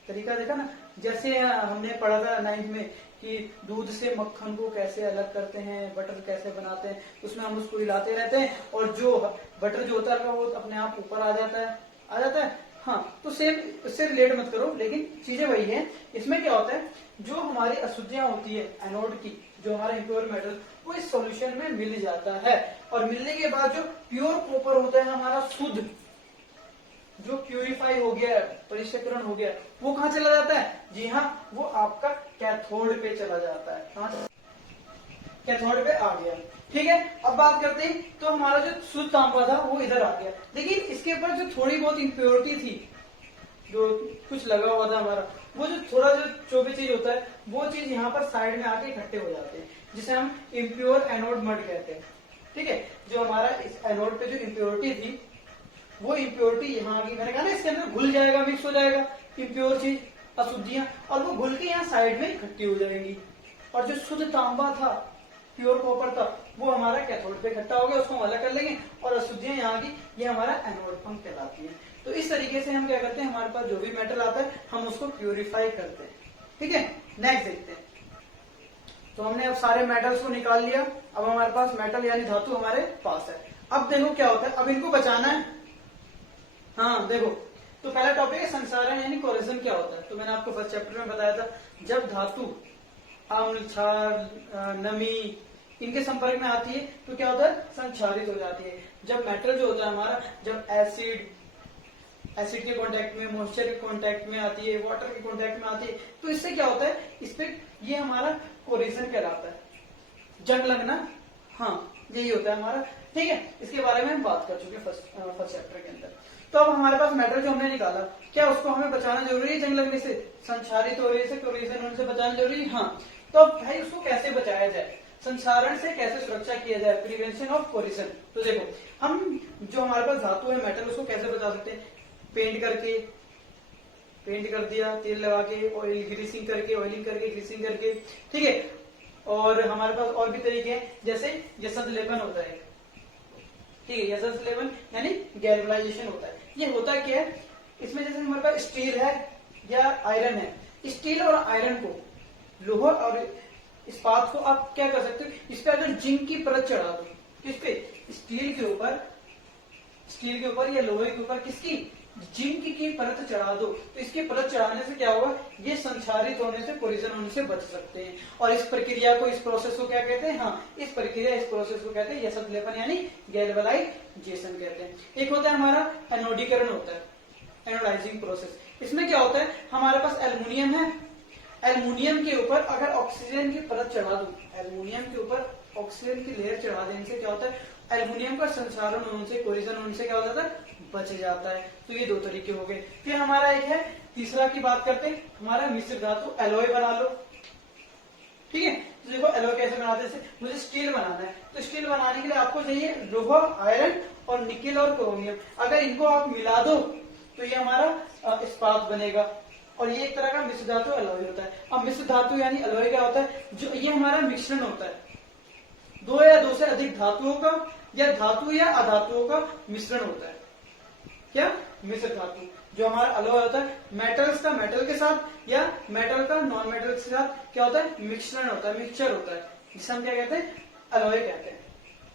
तरीका देखा ना, जैसे हमने पढ़ा था 9th में कि दूध से मक्खन को कैसे अलग करते हैं, बटर कैसे बनाते हैं, उसमें हम उसको हिलाते रहते हैं और जो बटर जो होता है वो अपने आप ऊपर आ जाता है। हाँ, तो सेम इससे रिलेट मत करो, लेकिन चीजें वही है। इसमें क्या होता है, जो हमारी अशुद्धियां होती है एनोड की, जो हमारा इम्प्योर मेटल, वो इस सॉल्यूशन में मिल जाता है, और मिलने के बाद जो प्योर कॉपर होता है हमारा शुद्ध, जो प्यूरिफाई हो गया, परिष्करण हो गया, वो कहाँ चला जाता है, जी हाँ, वो आपका कैथोड पे चला जाता है। कहाँ, कैथोड पे आ गया, ठीक है। अब बात करते हैं, तो हमारा जो शुद्ध तांबा था वो इधर आ गया, लेकिन इसके ऊपर जो थोड़ी बहुत इम्प्योरिटी थी, जो कुछ लगा हुआ था हमारा, वो जो थोड़ा जो भी चीज होता है, वो चीज यहाँ पर साइड में आके इकट्ठे हो जाते हैं, जिसे हम इम्प्योर एनोड मड कहते हैं, ठीक है। जो हमारा इस एनोड पे जो इम्प्योरिटी थी, वो इम्प्योरिटी यहाँ की, मैंने कहा ना इसके अंदर घुल जाएगा, मिक्स हो जाएगा इम्प्योर चीज, अशुद्धियां, और वो घुल के यहाँ साइड में इकट्ठी हो जाएंगी, और जो शुद्ध तांबा था, प्योर कॉपर था, वो हमारा कैथोड पे इकट्ठा हो गया, उसको हम अलग कर लेंगे, और अशुद्धियां यहाँ की, ये हमारा एनोड पंप कहलाती है। तो इस तरीके से हम क्या करते हैं, हमारे पास जो भी मेटल आता है हम उसको प्यूरिफाई करते हैं, ठीक है। नेक्स्ट देखते हैं, तो हमने अब सारे मेटल्स को निकाल लिया, अब हमारे पास मेटल यानी धातु हमारे पास है। अब देखो क्या होता है, अब इनको बचाना है। हाँ देखो, तो पहला टॉपिक है संसारण यानी कोरिजन क्या होता है। तो मैंने आपको फर्स्ट चैप्टर में बताया था, जब धातु अम्ल, क्षार, नमी इनके संपर्क में आती है तो क्या होता है, संक्षारित हो जाती है। जब मेटल जो होता है हमारा, जब एसिड के कांटेक्ट में, मॉइस्चर के कांटेक्ट में आती है, वाटर के कांटेक्ट में आती है, तो इससे क्या होता है, इस पे ये हमारा कोरिजन कहलाता है, जंग लगना। हाँ, यही होता है हमारा, ठीक है। इसके बारे में हम बात कर चुके फर्स्ट चैप्टर के अंदर। तो अब हमारे पास मेटल जो हमने निकाला, क्या उसको हमें बचाना जरूरी है जंग लगने से, संक्षारित होने से, कोरिजन होने से बचाना जरूरी है? हाँ। तो अब भाई उसको कैसे बचाया जाए, संक्षारण से कैसे सुरक्षा किया जाए, प्रिवेंशन ऑफ कोरिजन। तो देखो, हम जो हमारे पास धातु है मेटल, उसको कैसे बचा सकते हैं, पेंट कर दिया, तेल लगा के, ऑयलिंग करके, ग्रीसिंग करके, ठीक है। और हमारे पास और भी तरीके हैं, जैसे यशद लेपन होता है, ठीक है, यशद लेपन यानी गैल्वेनाइजेशन होता है। ये होता क्या है, इसमें जैसे हमारे पास स्टील है या आयरन है, स्टील और आयरन को, लोहा और इस्पात को आप क्या कर सकते हो, इस पे अगर जिंक की परत चढ़ा दो, किस पे, स्टील के ऊपर या लोहे के ऊपर किसकी, जिंक की परत चढ़ा दो, तो इसकी परत चढ़ाने से क्या होगा, ये संक्षारित होने से, कोरिजन होने से बच सकते हैं। और इस प्रक्रिया को, इस प्रोसेस को क्या कहते हैं, हाँ, इस प्रोसेस को कहते हैं यशद लेपन यानी गैल्वेनाइजेशन कहते हैं। एक होता है हमारा एनोडीकरण होता है, एनोडाइजिंग प्रोसेस। इसमें क्या होता है, हमारे पास एल्युमिनियम है, एल्युमिनियम के ऊपर अगर ऑक्सीजन की परत चढ़ा दो, एल्युमिनियम के ऊपर ऑक्सीजन की लेयर चढ़ा देने से क्या होता है, एल्युमिनियम का संक्षारण होने से, कोरिजन होने से क्या हो जाता है, बच जाता है। तो ये दो तरीके हो गए। फिर हमारा एक है, तीसरा की बात करते हैं, हमारा मिश्र धातु एलॉय बना लो, ठीक है। तो देखो एलॉय कैसे बनाते हैं, मुझे स्टील बनाना है, तो स्टील बनाने के लिए आपको चाहिए लोहा, आयरन और निकेल और क्रोमियम। अगर इनको आप मिला दो तो ये हमारा इस्पात बनेगा, और ये एक तरह का मिश्र धातु एलॉय होता है। अब मिश्र धातु यानी एलॉय क्या होता है, जो ये हमारा मिश्रण होता है, दो या दो से अधिक धातुओं का या धातु या अधातुओं का मिश्रण होता है। क्या, मिश्र धातु। जो हमारा अलॉय होता है मेटल्स का मेटल के साथ या मेटल का नॉन मेटल के साथ क्या होता है, मिश्रण होता है, मिक्सचर होता है, जिसे हम क्या कहते हैं, अलॉय कहते हैं।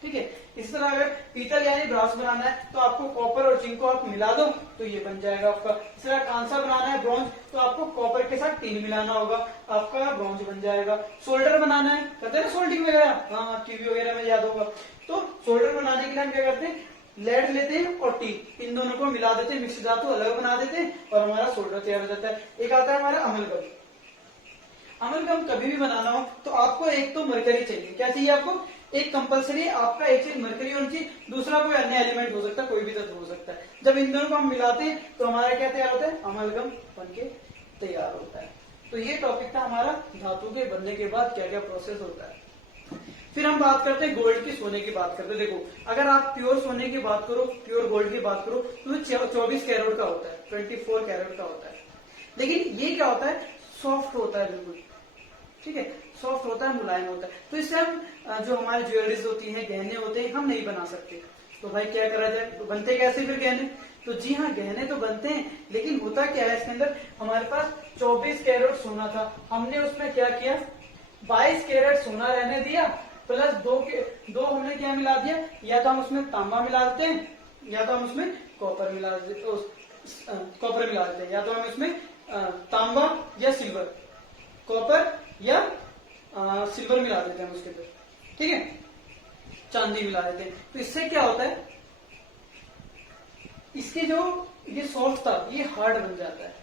ठीक है, इस तरह अगर पीतल यानी ब्रास बनाना है तो आपको कॉपर और जिंक को आप मिला दो तो ये बन जाएगा आपका। इस तरह कांसा बनाना है ब्रॉन्ज तो आपको कॉपर के साथ टीन मिलाना होगा, आपका ब्रॉन्ज बन जाएगा। सोल्डर बनाना है, कहते हैं ना सोल्डिंग वगैरह, हाँ टीवी वगैरह में याद होगा। तो सोल्डर बनाने के लिए हम क्या करते हैं, लेड लेते हैं और टी, इन दोनों को मिला देते हैं, मिक्स धातु अलग बना देते हैं और हमारा सोल्डर तैयार हो जाता है। एक आता है हमारा अमलगम। अमलगम कभी भी बनाना हो तो आपको एक तो मरकरी चाहिए। क्या चाहिए आपको, एक कंपलसरी आपका एक चीज मरकरी होनी चाहिए, दूसरा कोई अन्य एलिमेंट हो सकता है, कोई भी तत्व हो सकता है। जब इन दोनों को हम मिलाते हैं तो हमारा क्या तैयार होता है, अमलगम बनके तैयार होता है। तो ये टॉपिक था हमारा धातु के बनने के बाद क्या क्या प्रोसेस होता है। फिर हम बात करते हैं गोल्ड की, सोने की बात करते हैं। देखो अगर आप प्योर सोने की बात करो, प्योर गोल्ड की बात करो तो 24 कैरेट का होता है, 24 कैरेट का होता है। लेकिन ये क्या होता है, सॉफ्ट होता है बिल्कुल, ठीक है, सॉफ्ट होता है, मुलायम होता है। तो इससे हम जो हमारी ज्वेलरीज होती हैं, गहने होते हैं, हम नहीं बना सकते। तो भाई क्या करा जाए, तो बनते कैसे फिर गहने, तो जी हाँ गहने तो बनते हैं, लेकिन होता क्या है इसके अंदर, हमारे पास 24 कैरेट सोना था, हमने उसमें क्या किया, 22 कैरेट सोना रहने दिया, प्लस दो हमने क्या मिला दिया, या तो हम उसमें तांबा मिला देते हैं या तो हम उसमें कॉपर मिला देते हैं, या तो हम उसमें तांबा या सिल्वर, कॉपर या सिल्वर मिला देते हैं उसके अंदर, ठीक है, चांदी मिला देते हैं। तो इससे क्या होता है, इसके जो ये सॉफ्ट था ये हार्ड बन जाता है।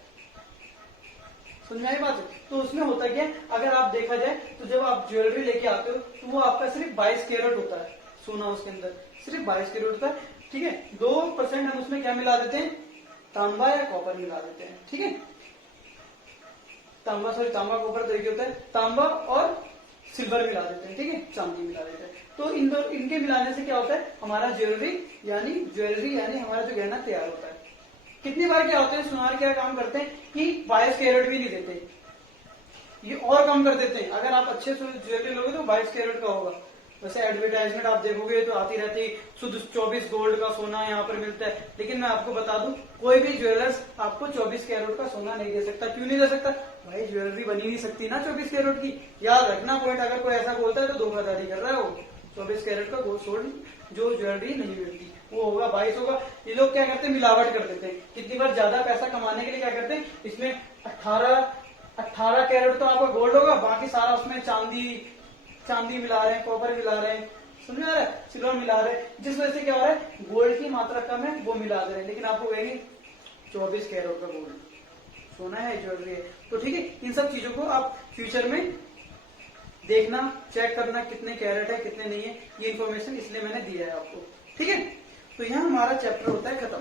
समझ में आई बात है। तो उसमें होता क्या है, अगर आप देखा जाए तो जब आप ज्वेलरी लेके आते हो तो वो आपका सिर्फ 22 कैरेट होता है सोना, उसके अंदर सिर्फ 22 कैरेट होता है, ठीक है। 2% हम उसमें क्या मिला देते हैं, तांबा या कॉपर मिला देते हैं, ठीक है। तांबा कॉपर तरीके होता है, तांबा और सिल्वर मिला देते हैं, ठीक है, चांदी मिला देते हैं। तो इनके मिलाने से क्या होता है, हमारा ज्वेलरी यानी हमारा जो गहना तैयार होता है। कितनी बार क्या होता है, सुनार क्या काम करते हैं कि 22 कैरेट भी नहीं देते, ये और कम कर देते हैं। अगर आप अच्छे से ज्वेलरी लोगे तो 22 कैरेट का होगा। वैसे एडवर्टाइजमेंट आप देखोगे तो आती रहती है, शुद्ध 24 गोल्ड का सोना यहाँ पर मिलता है। लेकिन मैं आपको बता दूं, कोई भी ज्वेलर्स आपको 24 कैरेट का सोना नहीं दे सकता। क्यों नहीं दे सकता, भाई ज्वेलरी बनी नहीं सकती ना 24 कैरेट की। याद रखना पॉइंट, अगर कोई ऐसा बोलता है तो धोखाधड़ी कर रहा है वो। 24 कैरेट का गोल्ड जो ज्वेलरी नहीं मिलती वो होगा 22 होगा। ये लोग क्या करते हैं, मिलावट कर देते हैं। कितनी बार ज्यादा पैसा कमाने के लिए क्या करते हैं, इसमें 18 कैरेट तो आपका गोल्ड होगा, बाकी सारा उसमें चांदी मिला रहे हैं, कॉपर मिला रहे हैं, समझ में आ रहा है, सिल्वर मिला रहे हैं, जिस वजह से क्या हो रहा है, गोल्ड की मात्रा कम है वो मिला दे रहे हैं। लेकिन आपको कहेंगे 24 कैरेट का गोल्ड सोना है, ज्वेलरी है। तो ठीक है, इन सब चीजों को आप फ्यूचर में देखना, चेक करना कितने कैरेट है कितने नहीं है, ये इन्फॉर्मेशन इसलिए मैंने दिया है आपको, ठीक है। तो यहाँ हमारा चैप्टर होता है खत्म।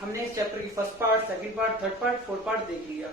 हमने इस चैप्टर की first part, second part, third part, fourth part देख लिया।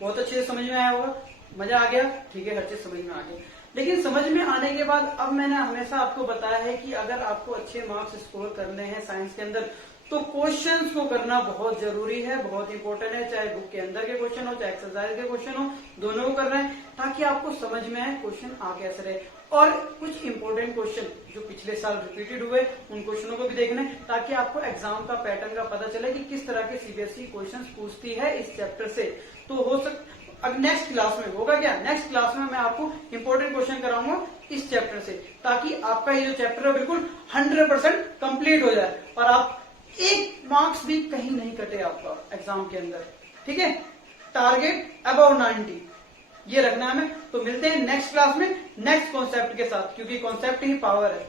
बहुत अच्छे से समझ में आया होगा, मजा आ गया, ठीक है, हर चीज समझ में आ गया। लेकिन समझ में आने के बाद अब मैंने हमेशा आपको बताया है कि अगर आपको अच्छे मार्क्स स्कोर करने हैं साइंस के अंदर तो क्वेश्चंस को करना बहुत जरूरी है, बहुत इंपॉर्टेंट है। चाहे बुक के अंदर के क्वेश्चन हो, चाहे एक्सरसाइज के क्वेश्चन हो, दोनों को करना है ताकि आपको समझ में आए क्वेश्चन आ कैसे रहे। और कुछ इंपॉर्टेंट क्वेश्चन जो पिछले साल रिपीटेड हुए उन क्वेश्चनों को भी देखना है ताकि आपको एग्जाम का पैटर्न का पता चले कि किस तरह के सीबीएसई क्वेश्चन पूछती है इस चैप्टर से। तो हो सकता अब नेक्स्ट क्लास में होगा क्या, नेक्स्ट क्लास में मैं आपको इंपॉर्टेंट क्वेश्चन कराऊंगा इस चैप्टर से, ताकि आपका ये जो चैप्टर है बिल्कुल 100% कंप्लीट हो जाए और आप एक मार्क्स भी कहीं नहीं कटे आपका एग्जाम के अंदर, ठीक है। टारगेट अबव 90 ये रखना है हमें। तो मिलते हैं नेक्स्ट क्लास में नेक्स्ट कॉन्सेप्ट के साथ, क्योंकि कॉन्सेप्ट ही पावर है।